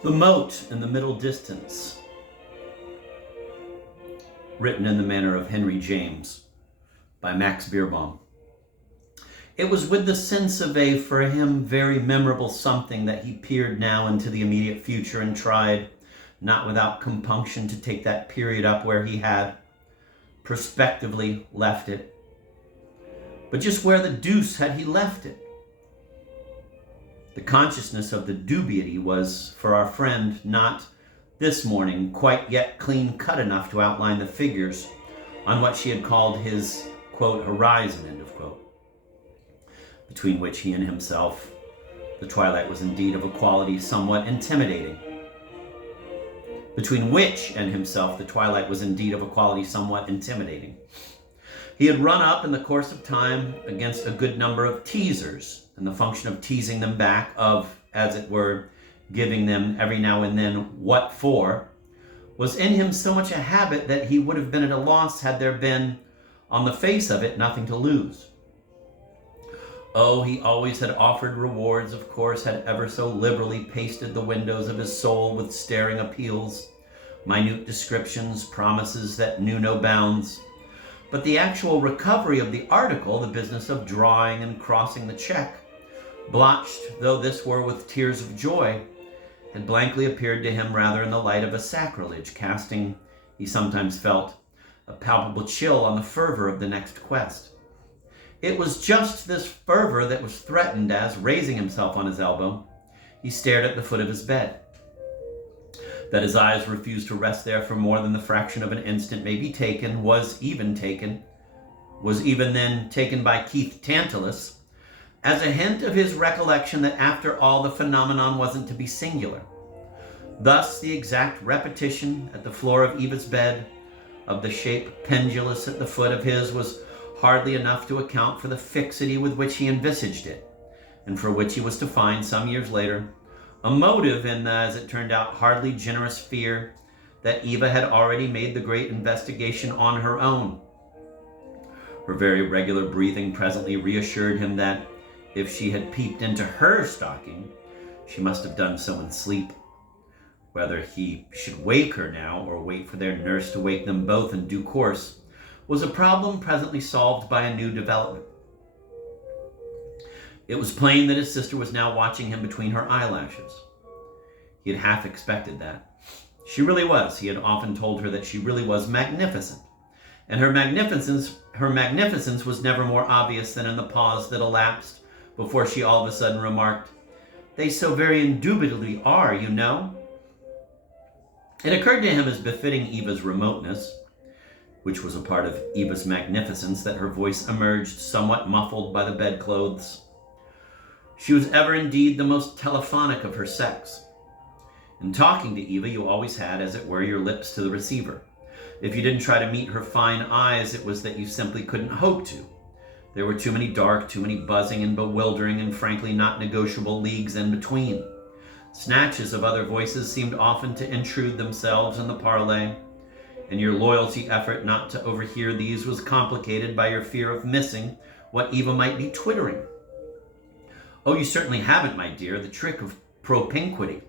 The Mote in the Middle Distance, written in the manner of Henry James by Max Beerbohm. It was with the sense of a, for him, very memorable something that he peered now into the immediate future and tried, not without compunction, to take that period up where he had, prospectively, left it. But just where the deuce had he left it? The consciousness of the dubiety was, for our friend, not, this morning, quite yet clean cut enough to outline the figures on what she had called his, quote, horizon, end of quote, between which he and himself, the twilight was indeed of a quality somewhat intimidating. Between which and himself, the twilight was indeed of a quality somewhat intimidating. He had run up in the course of time against a good number of teasers, and the function of teasing them back, of, as it were, giving them every now and then what for, was in him so much a habit that he would have been at a loss had there been, on the face of it, nothing to lose. Oh, he always had offered rewards, of course, had ever so liberally pasted the windows of his soul with staring appeals, minute descriptions, promises that knew no bounds. But the actual recovery of the article, the business of drawing and crossing the check, blotched though this were with tears of joy, had blankly appeared to him rather in the light of a sacrilege, casting, he sometimes felt, a palpable chill on the fervor of the next quest. It was just this fervor that was threatened as, raising himself on his elbow, he stared at the foot of his bed. That his eyes refused to rest there for more than the fraction of an instant may be taken, was even then taken by Keith Tantalus, as a hint of his recollection that after all the phenomenon wasn't to be singular. Thus the exact repetition at the floor of Eva's bed of the shape pendulous at the foot of his was hardly enough to account for the fixity with which he envisaged it, and for which he was to find, some years later, a motive in the, as it turned out, hardly generous fear that Eva had already made the great investigation on her own. Her very regular breathing presently reassured him that, if she had peeped into her stocking, she must have done so in sleep. Whether he should wake her now, or wait for their nurse to wake them both in due course, was a problem presently solved by a new development. It was plain that his sister was now watching him between her eyelashes. He had half expected that. She really was. He had often told her that she really was magnificent. And her magnificence was never more obvious than in the pause that elapsed before she all of a sudden remarked, "They so very indubitably are, you know." It occurred to him as befitting Eva's remoteness, which was a part of Eva's magnificence, that her voice emerged somewhat muffled by the bedclothes. She was ever indeed the most telephonic of her sex. In talking to Eva, you always had, as it were, your lips to the receiver. If you didn't try to meet her fine eyes, it was that you simply couldn't hope to. There were too many dark, too many buzzing and bewildering and frankly not negotiable leagues in between. Snatches of other voices seemed often to intrude themselves in the parley, and your loyalty effort not to overhear these was complicated by your fear of missing what Eva might be twittering. "Oh, you certainly haven't, my dear, the trick of propinquity,"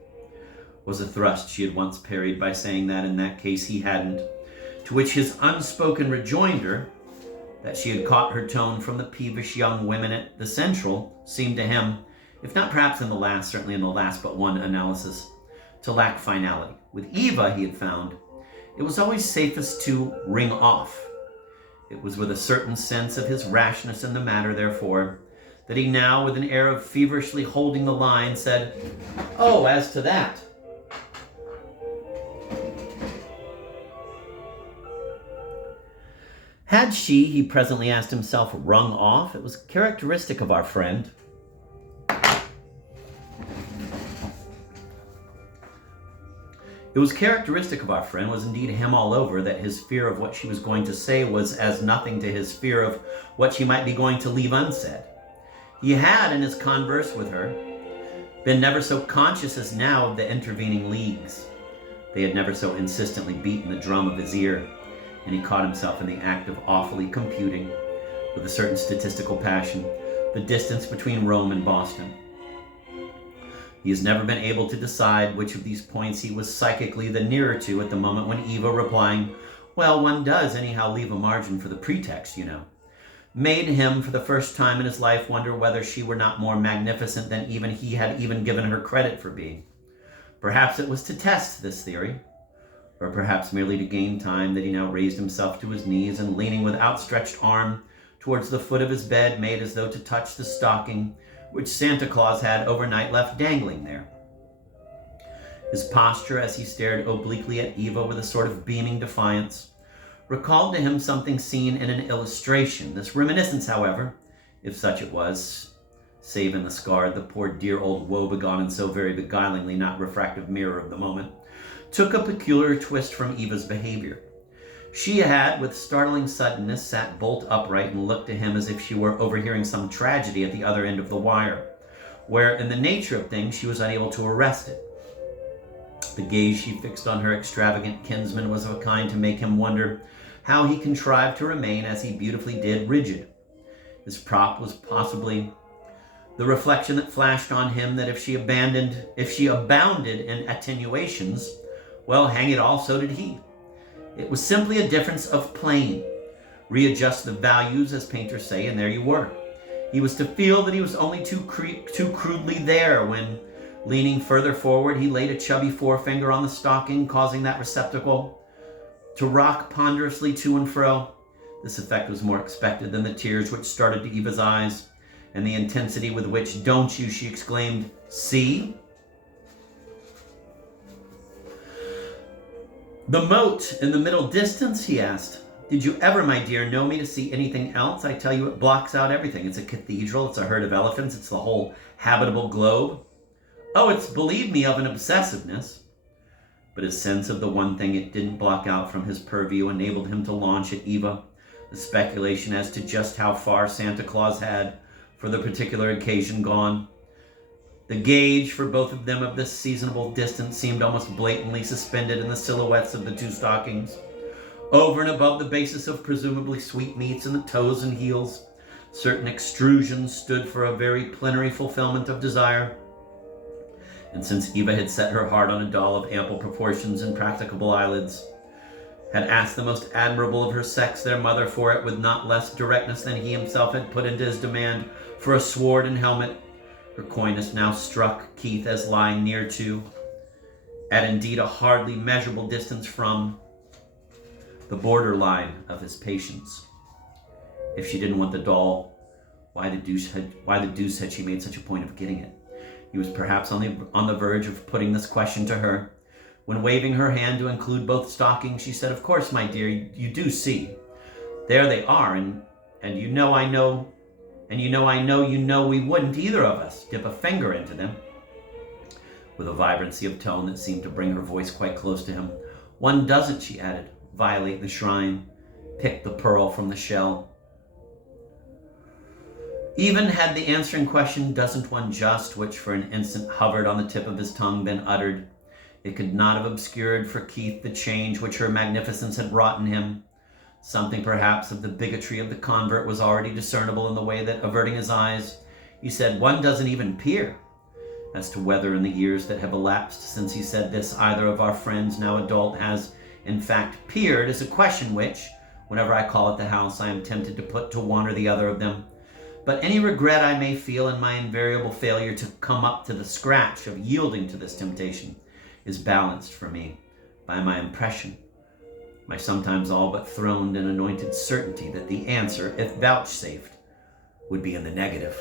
was a thrust she had once parried by saying that in that case he hadn't, to which his unspoken rejoinder, that she had caught her tone from the peevish young women at the Central, seemed to him, if not perhaps in the last, certainly in the last but one analysis, to lack finality. With Eva, he had found, it was always safest to ring off. It was with a certain sense of his rashness in the matter, therefore, that he now, with an air of feverishly holding the line, said, "Oh, as to that." Had she, he presently asked himself, rung off? It was characteristic of our friend. It was characteristic of our friend, was indeed him all over, that his fear of what she was going to say was as nothing to his fear of what she might be going to leave unsaid. He had, in his converse with her, been never so conscious as now of the intervening leagues. They had never so insistently beaten the drum of his ear, and he caught himself in the act of awfully computing, with a certain statistical passion, the distance between Rome and Boston. He has never been able to decide which of these points he was psychically the nearer to at the moment when Eva, replying, "Well, one does anyhow leave a margin for the pretext, you know," made him for the first time in his life wonder whether she were not more magnificent than even he had even given her credit for being. Perhaps it was to test this theory, or perhaps merely to gain time, that he now raised himself to his knees and, leaning with outstretched arm towards the foot of his bed, made as though to touch the stocking which Santa Claus had overnight left dangling there. His posture, as he stared obliquely at Eva with a sort of beaming defiance, recalled to him something seen in an illustration. This reminiscence, however, if such it was, save in the scarred, the poor dear old woebegone and so very beguilingly not refractive mirror of the moment, took a peculiar twist from Eva's behavior. She had, with startling suddenness, sat bolt upright and looked to him as if she were overhearing some tragedy at the other end of the wire, where, in the nature of things, she was unable to arrest it. The gaze she fixed on her extravagant kinsman was of a kind to make him wonder how he contrived to remain, as he beautifully did, rigid. His prop was possibly the reflection that flashed on him that if she abounded in attenuations, well, hang it all, so did he. It was simply a difference of plane. Readjust the values, as painters say, and there you were. He was to feel that he was only too crudely there when, leaning further forward, he laid a chubby forefinger on the stocking, causing that receptacle to rock ponderously to and fro. This effect was more expected than the tears which started to Eva's eyes, and the intensity with which, "Don't you," she exclaimed, "see?" "The moat in the middle distance?" he asked. "Did you ever, my dear, know me to see anything else? I tell you, it blocks out everything. It's a cathedral, it's a herd of elephants, it's the whole habitable globe. Oh, it's, believe me, of an obsessiveness." But his sense of the one thing it didn't block out from his purview enabled him to launch at Eva the speculation as to just how far Santa Claus had, for the particular occasion, gone. The gauge for both of them of this seasonable distance seemed almost blatantly suspended in the silhouettes of the two stockings. Over and above the basis of presumably sweetmeats and the toes and heels, certain extrusions stood for a very plenary fulfillment of desire. And since Eva had set her heart on a doll of ample proportions and practicable eyelids, had asked the most admirable of her sex, their mother, for it with not less directness than he himself had put into his demand for a sword and helmet, her coyness now struck Keith as lying near to, at indeed a hardly measurable distance from, the borderline of his patience. If she didn't want the doll, why the deuce had she made such a point of getting it? He was perhaps on the verge of putting this question to her, when, waving her hand to include both stockings, she said, "Of course, my dear, you do see. There they are, and you know I know we wouldn't, either of us, dip a finger into them," with a vibrancy of tone that seemed to bring her voice quite close to him. "One doesn't," she added, "violate the shrine, pick the pearl from the shell." Even had the answering question, "Doesn't one just," which for an instant hovered on the tip of his tongue, been uttered, it could not have obscured for Keith the change which her magnificence had wrought in him. Something perhaps of the bigotry of the convert was already discernible in the way that, averting his eyes, he said, "One doesn't even peer." As to whether in the years that have elapsed since he said this, either of our friends, now adult, has in fact peered, is a question which, whenever I call at the house, I am tempted to put to one or the other of them. But any regret I may feel in my invariable failure to come up to the scratch of yielding to this temptation is balanced for me by my impression, my sometimes all but throned and anointed certainty that the answer, if vouchsafed, would be in the negative.